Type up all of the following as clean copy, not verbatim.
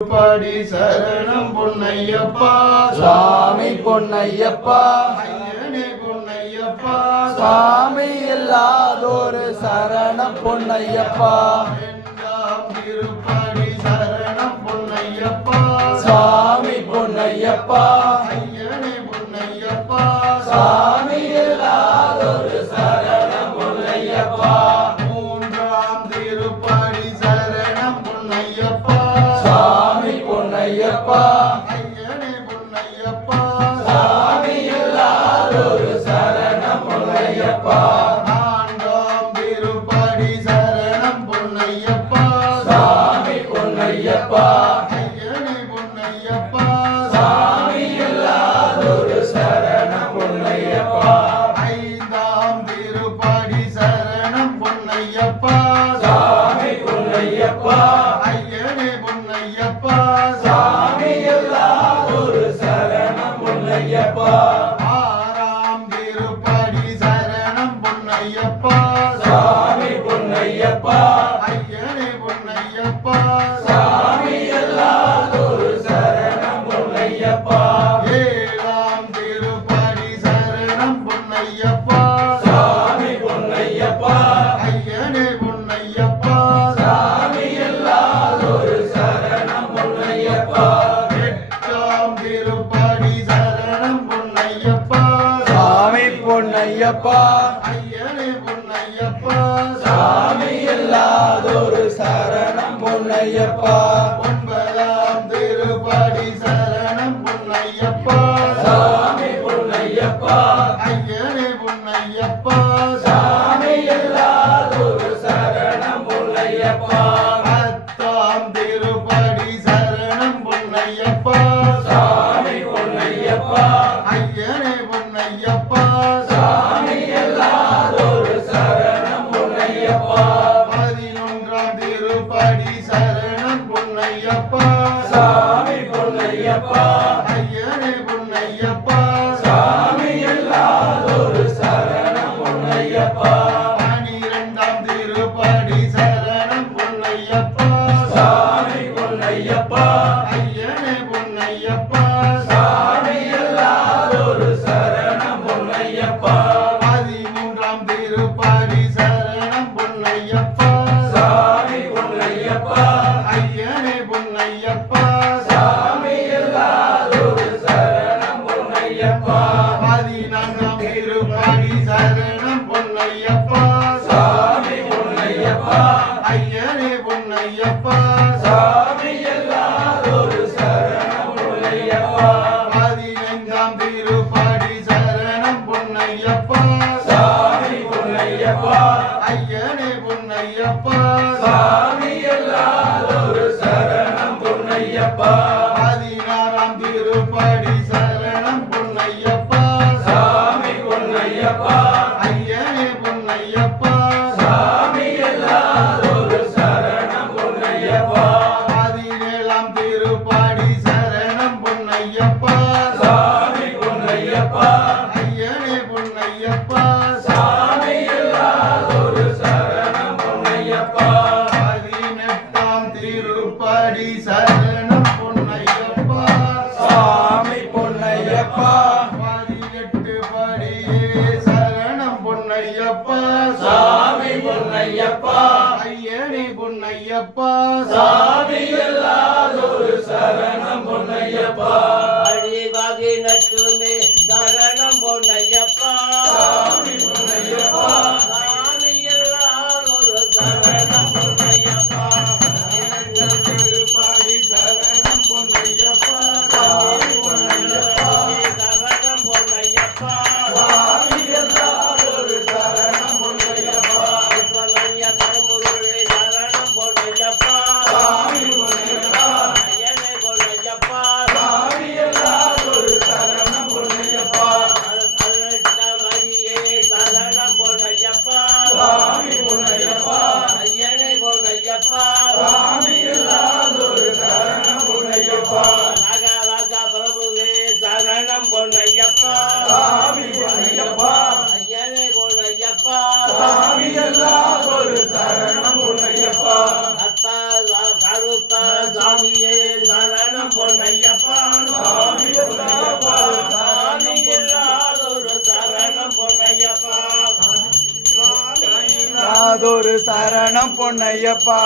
பாடி சரணம் பொன்னையப்பா சாமி பொன்னையப்பா ஐயனே பொன்னையப்பா சாமி இல்லாதொரு சரணம் பொன்னையப்பா என்றாம் திருப்பாடி சரணம் பொன்னையப்பா சாமி பொன்னையப்பா ஐயனே பொன்னையப்பா சாமி இல்லாதொரு சரணம் பொன்னையப்பா மூன்றாம் திருப்பாடி சரணம் பொன்னையப்பா சாமி பொன்னையப்பா ஐயனே பொன்னையப்பா சாமி இல்லாதொரு சரணம் பொன்னையப்பா நான்காம் திருப்பாடி சரணம் பொன்னையப்பா சாமி பொன்னையப்பா ஐயனே பொன்னையப்பா சாமி இல்லாதொரு சரணம் பொன்னையப்பா ஐந்தாம் திருப்பாடி சரணம் பொன்னையப்பா சாமி பொன்னையப்பா ஐயனே பொன்னையப்பா சாமி இல்லாதொரு சரணம் பொன்னையப்பா ஆறாம் திருப்பாடி சரணம் பொன்னையப்பா சாமி பொன்னையப்பா ஐயனே பொன்னையப்பா சாமி இல்லாதொரு சரணம் பொன்னையப்பா ஏழாம் திருப்பாடி சரணம் பொன்னையப்பா சாமி பொன்னையப்பா ஐயனே பொன்னையப்பா சாமி இல்லாதொரு சரணம் பொன்னையப்பா எட்டாம் திருப்பாடி சரணம் பொன்னையப்பா சாமி பொன்னையப்பா ஐயனே பொன்னையப்பா சாமி இல்லாதொரு சரணம் பொன்னையப்பா ஒன்பதாம் திருப்பாடி சரணம் பொன்னையப்பா சாமி பொன்னையப்பா ஐயனே பொன்னையப்பா சாமி இல்லாதொரு சரணம் பொன்னையப்பா பத்தாம் திருப்பாடி சரணம் பொன்னையப்பா சாமி பொன்னையப்பா ஐயனே பொன்னையப்பா சாமி இல்லாதொரு சரணம் பொன்னையப்பா பதினொன்றாம் திருப்பாடி சரணம் பொன்னையப்பா சாமி பொன்னையப்பா ஐயனே பொன்னையப்பா சாமி இல்லாதொரு சரணம் பொன்னையப்பா பனிரெண்டாம் திருப்பாடி சரணம் பொன்னையப்பா சாமி பொன்னையப்பா ஐயனே பொன்னையப்பா சாமி இல்லாதொரு சரணம் பொன்னையப்பா பதிமூன்றாம் திருப்பாடி சரணம் பொன்னையப்பா சாமி பொன்னையப்பா ஐயனே பொன்னையப்பா சாமி இல்லாதொரு சரணம் பொன்னையப்பா பதினான்காம் திருப்பாடி சரணம் பொன்னையப்பா சாமி பொன்னையப்பா ஐயனே பொன்னையப்பா சாமி இல்லாதொரு சரணம் பொன்னையப்பா பதினைந்தாம் திருப்பாடி சரணம் பொன்னையப்பா சாமி பொன்னையப்பா ஐயனே பொன்னையப்பா சாமி இல்லாதொரு சரணம் பொன்னையப்பா பதினாறாம் திருப்பாடி சரணம் பொன்னையப்பா சாமி பொன்னையப்பா ஐயனே பொன்னையப்பா சாமி இல்லாதொரு சரணம் பொன்னையப்பா பதினேழாம் திருப்பாடி சரணம் பொன்னையப்பா சாமி பொன்னையப்பா ஐயனே பொன்னையப்பா சாமி இல்லாதொரு சரணம் பொன்னையப்பா பதினெட்டாம் திருப்பாடி சரணம் பொன்னையப்பா சாமி பொன்னையப்பா பதினெட்டு படியே சரணம் பொன்னையப்பா சாமி பொன்னையப்பா ஐயனே பொன்னையப்பா சாமி இல்லாதொரு சரணம் பொன்னையப்பா அடிவாகி நட்டுமே சரணம் பொன்னையப்பா சாமி பொன்னையப்பா சாமி எல்லாம் ஒரு சரணம் பொன்னையப்பா திருப்பாடி சரணம் பொன்னையப்பா சாமி பொன்னையப்பா சரணம் பொன்னையப்பா சாமி இல்லாதொரு சரணம் பொன்னையப்பா பொன்னைய தருமுருளே சரணம் பொன்னையப்பா சாமி பொன்னையப்பா ஐயனே பொன்னையப்பா சாமி இல்லாதொரு சரணம் பொன்னையப்பா மரியே சரணம் பொன்னையப்பா சாமி பொன்னையப்பா ஐயனே பொன்னையப்பா சாமி இல்லாதொரு சரணம் பொன்னையப்பா ராகா பிரபுவே சரணம் பொன்னையப்பா சாமி பொன்னையப்பா ஐயனே பொன்னையப்பா சாமி இல்லாதொரு சரணம் பொன்னையப்பா அப்பா கருப்ப சாமியே பொன்னையப்பா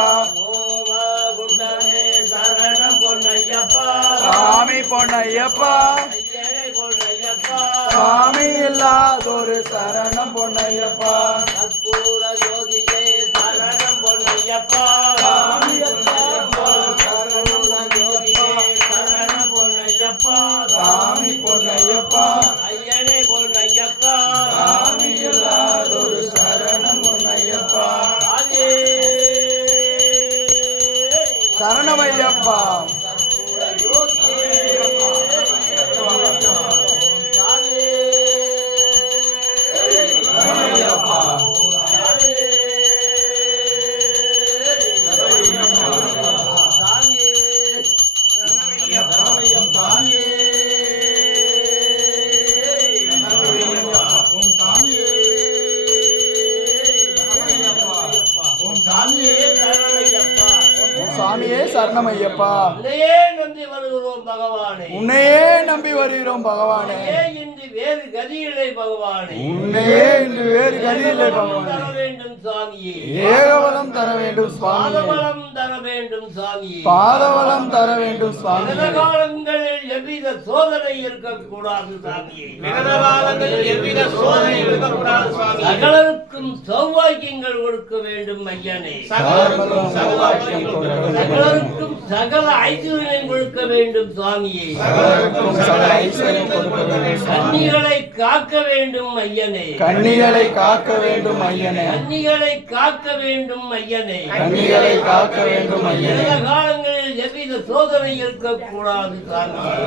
ஓம குண்டனே சரணம் பொன்னையப்பா சாமி பொன்னையப்பா ஐயனே பொன்னையப்பா சாமி இல்லாதொரு சரணம் பொன்னையப்பா கற்பூர ஜோதியே சரணம் பொன்னையப்பா சாமி இல்லாதொரு கற்பூர ஜோதியே சரணம் பொன்னையப்பா சாமி பொன்னையப்பா ஐயனே பொன்னையப்பா சாமி இல்லாதொரு சரணம் பொன்னையப்பா ஆதி சரணமையப்பா ஜோதியே சாமி சரணமையப்பா சாமியே சரணமையப்பா உன்னையே நம்பி வருகிறோம் பகவானே உன்னையே நம்பி வருகிறோம் பகவானே இன்று வேறு கதியில்லை பகவானே உன்னையே இன்று வேறு கதியில்லை தர பகவானே வேண்டும் சாமியே ஏகவலம் தர வேண்டும் சுவாமி பாதபலம் தர வேண்டும் சாமியே பாதவலம் தர வேண்டும் சுவாமி விகத காலங்களில் எவ்வித சோதனை இருக்கக்கூடாது சாமியே சகலருக்கும் சௌபாக்கியங்கள் கொடுக்க வேண்டும் ஐயனே சகலரும் சௌபாக்கியம் கொடுக்க வேண்டும். சகலருக்கும் சகல ஐஸ்வர்யம் கொடுக்க வேண்டும் சுவாமியே சகலருக்கும் சகல ஐஸ்வர்யம் கொடுக்க வேண்டும் சுவாமி. கன்னிகளை காக்க வேண்டும் ஐயனே கன்னிகளை காக்க வேண்டும் ஐயனே கன்னிகளை காக்க வேண்டும் ஐயனே கன்னிகளை காக்க வேண்டும் ஐயனே இந்த காலங்களில் எவ்வித சோதனை இருக்கக்கூடாது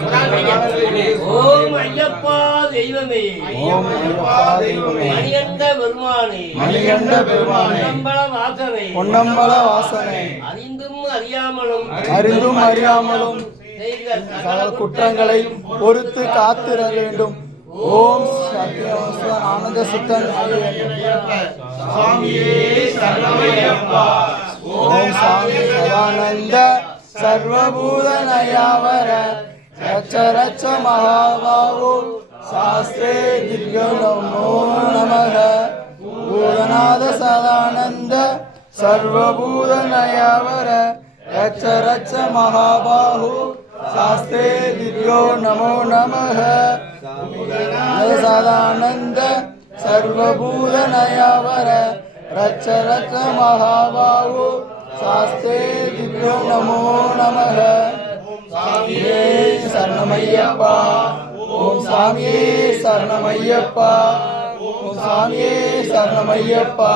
சாமியே ஓம் ஐயப்பா தெய்வமே ஓம் ஐயப்பா தெய்வமே மணிகண்ட பெருமானே மணிகண்ட பெருமானே பொன்னம்பல வாசனை பொன்னம்பல வாசனை அறிந்தும் அறியாமலும் அறிந்தும் அறியாமலும் செய்த சகல குற்றங்களை பொறுத்து காத்திர வேண்டும். ஓம் சத்யவச ஆனந்த சுத்தன் சுவாமியே சரணமையப்பா ஓம் சாமி சதானந்த சர்வபூதனயாவர ரச்ச ரச்ச மகாபாவோ சாஸ்திரே திவ்யோ நமோ நமக பூதநாத சதானந்த சர்வபூதனயாவர ரச்ச ரச்ச மகாபாஹு சாஸ்திரே திவ்யோ நமோ நமக சதானந்த சர்வபூதனயாவர ரச்ச ரச்ச மகாபாஹு சாஸ்திரே திவ்யோ நமோ நமக சாமியே சரணமையப்பா ஓம் சாமியே சரணமையப்பா ஓம் சாமியே சரணமையப்பா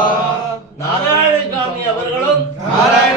நாராயணசாமி அவர்களும் நாராயண